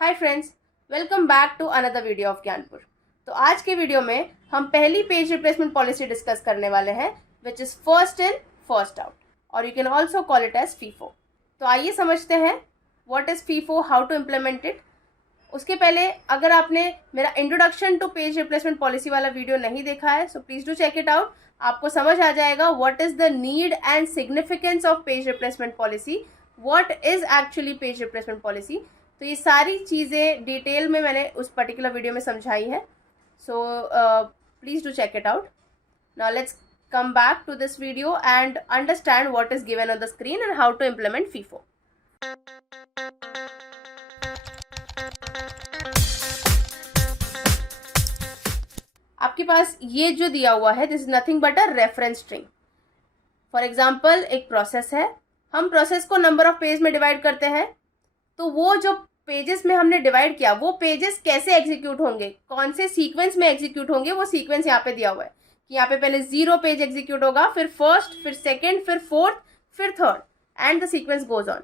Hi friends, welcome back to another video of Gyanpur. तो आज के वीडियो में हम पहली पेज रिप्लेसमेंट पॉलिसी डिस्कस करने वाले हैं, which is first in first out, और you can also call it as FIFO. तो आइए समझते हैं what is FIFO, how to implement it. उसके पहले अगर आपने मेरा introduction to page replacement policy वाला वीडियो नहीं देखा है, so please do check it out. आपको समझ आ जाएगा what is the need and significance of page replacement policy, what is actually page replacement policy. तो ये सारी चीज़ें डिटेल में मैंने उस पर्टिकुलर वीडियो में समझाई है। So please do check it out. Now let's come back to this video and understand what is given on the screen and how to implement FIFO. आपके पास ये जो दिया हुआ है, this is nothing but a reference string. For example, एक process है, हम process को नंबर ऑफ पेज में डिवाइड करते हैं। तो वो जो पेजेस में हमने डिवाइड किया, वो पेजेस कैसे एग्जीक्यूट होंगे, कौन से सीक्वेंस में एग्जीक्यूट होंगे, वो सीक्वेंस यहाँ पे दिया हुआ है कि यहाँ पे पहले 0 पेज एग्जीक्यूट होगा, फिर फर्स्ट, फिर सेकेंड, फिर फोर्थ, फिर third, and the sequence goes on.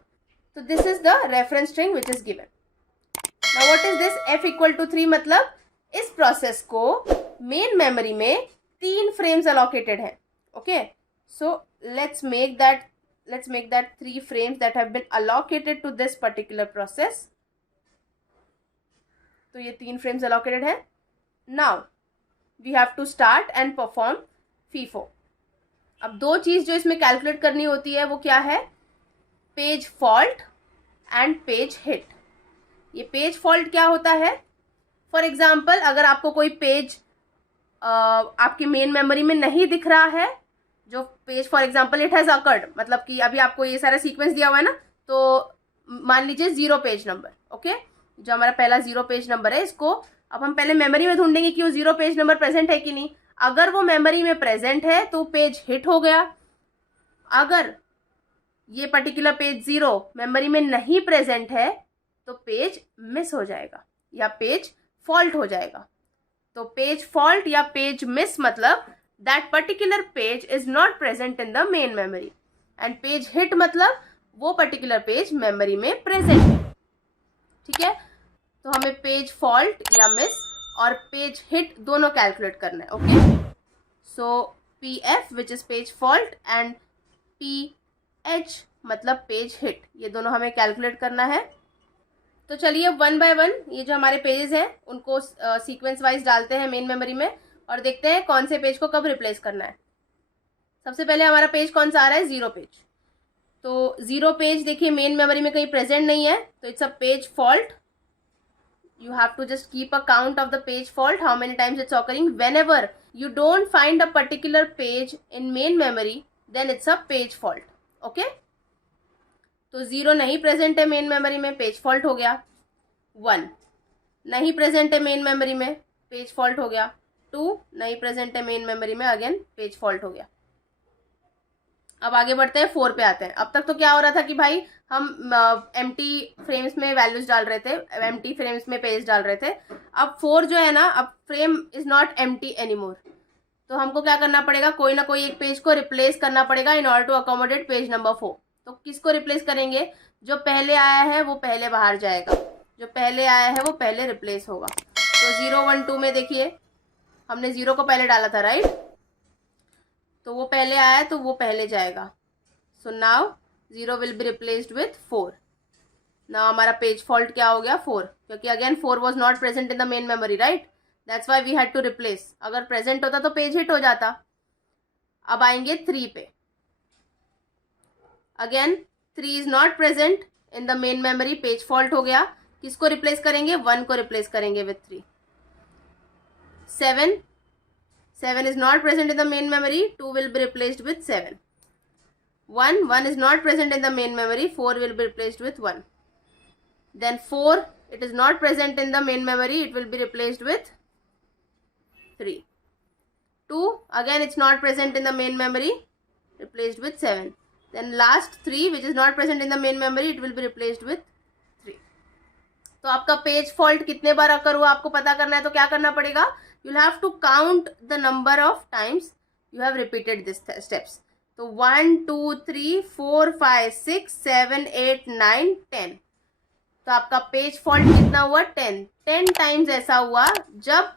तो this is the reference string which is given. Now what is this f equal to 3, मतलब इस प्रोसेस को मेन मेमोरी में 3 फ्रेम्स अलोकेटेड हैं। Okay, so let's make that 3 frames that have been allocated to this particular process. तो ये 3 frames allocated है। Now we have to start and perform FIFO. अब दो चीज जो इसमें कैलकुलेट करनी होती है वो क्या है, page fault and page hit. ये पेज फॉल्ट क्या होता है, फॉर एग्जाम्पल अगर आपको कोई पेज आपकी मेन मेमोरी में नहीं दिख रहा है, जो page for example it has occurred, मतलब कि अभी आपको ये सारा सीक्वेंस दिया हुआ है ना, तो मान लीजिए 0 पेज नंबर। ओके, जो हमारा पहला 0 पेज नंबर है, इसको अब हम पहले मेमोरी में ढूंढेंगे कि वो 0 पेज नंबर प्रेजेंट है कि नहीं। अगर वो मेमोरी में प्रेजेंट है तो पेज हिट हो गया। अगर ये पर्टिकुलर पेज 0 मेमोरी में नहीं प्रेजेंट है तो पेज मिस हो जाएगा या पेज फॉल्ट हो जाएगा। तो पेज फॉल्ट या पेज मिस मतलब that particular page is not present in the main memory, and page hit मतलब वो particular page memory में present है। ठीक है, तो हमें पेज फॉल्ट या मिस और पेज हिट दोनों कैलकुलेट करना है। Okay, so PF which is page fault and PH मतलब पेज हिट, ये दोनों हमें कैलकुलेट करना है। तो चलिए वन बाय वन ये जो हमारे पेजेस हैं उनको सीक्वेंस वाइज डालते हैं मेन मेमोरी में और देखते हैं कौन से पेज को कब रिप्लेस करना है। सबसे पहले हमारा पेज कौन सा आ रहा है, 0 पेज। तो 0 पेज देखिए मेन मेमोरी में कहीं प्रेजेंट नहीं है, तो it's a page fault. You have to just keep a count of the page fault, how many times it's occurring. Whenever you don't find a particular page in main memory then it's a page fault. Okay, तो 0 नहीं present है main memory में, page fault हो गया। 1 नहीं present है main memory में, page fault हो गया। 2 नहीं प्रेजेंट है मेन मेमोरी में, अगेन पेज फॉल्ट हो गया। अब आगे बढ़ते हैं, 4 पे आते हैं। अब तक तो क्या हो रहा था कि भाई हम एम्प्टी फ्रेम्स में वैल्यूज डाल रहे थे, एम्प्टी फ्रेम्स में पेज डाल रहे थे। अब 4 जो है ना, अब frame is not empty anymore, तो हमको क्या करना पड़ेगा, कोई ना कोई एक पेज को रिप्लेस करना पड़ेगा in order to accommodate page number 4। तो किसको रिप्लेस करेंगे, जो पहले आया है वो पहले बाहर जाएगा, जो पहले आया है वो पहले रिप्लेस होगा। तो 0 1 2 में देखिए हमने 0 को पहले डाला था, राइट, तो वो पहले आया तो वो पहले जाएगा। So now 0 will be replaced with 4। Now हमारा पेज फॉल्ट क्या हो गया, 4, क्योंकि again 4 was not present in the main memory, right, that's why we had to replace. अगर प्रेजेंट होता तो पेज हिट हो जाता। अब आएंगे 3 पे, again 3 is not present in the main memory, page fault हो गया। किसको रिप्लेस करेंगे, 1 को रिप्लेस करेंगे with 3। 7 is not present in the main memory, 2 will be replaced with 7. 1 is not present in the main memory, 4 will be replaced with 1. Then 4, it is not present in the main memory, it will be replaced with 3. 2, again it's not present in the main memory, replaced with 7. Then last 3 which is not present in the main memory, it will be replaced with 3. तो आपका page fault कितने बार अकर हुआ आपको पता करना है, तो क्या करना पड़ेगा, you'll have to count the number of times you have repeated this steps. So 1 2 3 4 5 6 7 8 9 10, तो आपका पेज फॉल्ट कितना हुआ, 10 टाइम्स ऐसा हुआ जब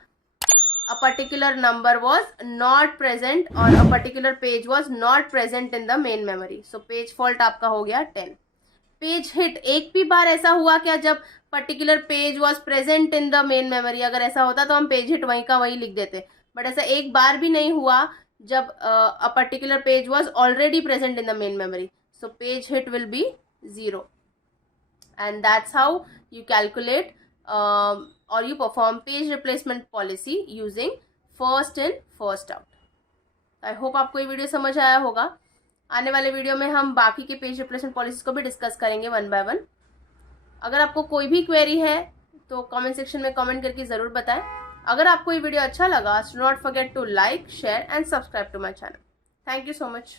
a particular number was not present or a particular page was not present in the main memory. So page fault आपका हो गया 10. पेज हिट, एक भी बार ऐसा हुआ क्या जब particular page was present in the main memory? अगर ऐसा होता तो हम पेज हिट वहीं का वहीं लिख देते, बट ऐसा एक बार भी नहीं हुआ जब अ particular page was already present in the main memory. So page hit will be 0, and that's how you calculate or you perform page replacement policy using first in first out. I hope आपको ये video समझ आया होगा. आने वाले video में हम बाकी के पेज रिप्लेसमेंट पॉलिसीज को भी डिस्कस करेंगे वन बाय वन. अगर आपको कोई भी क्वेरी है तो कमेंट सेक्शन में कमेंट करके ज़रूर बताएं. अगर आपको ये वीडियो अच्छा लगा, do not forget to like, share and subscribe to my channel. Thank you so much.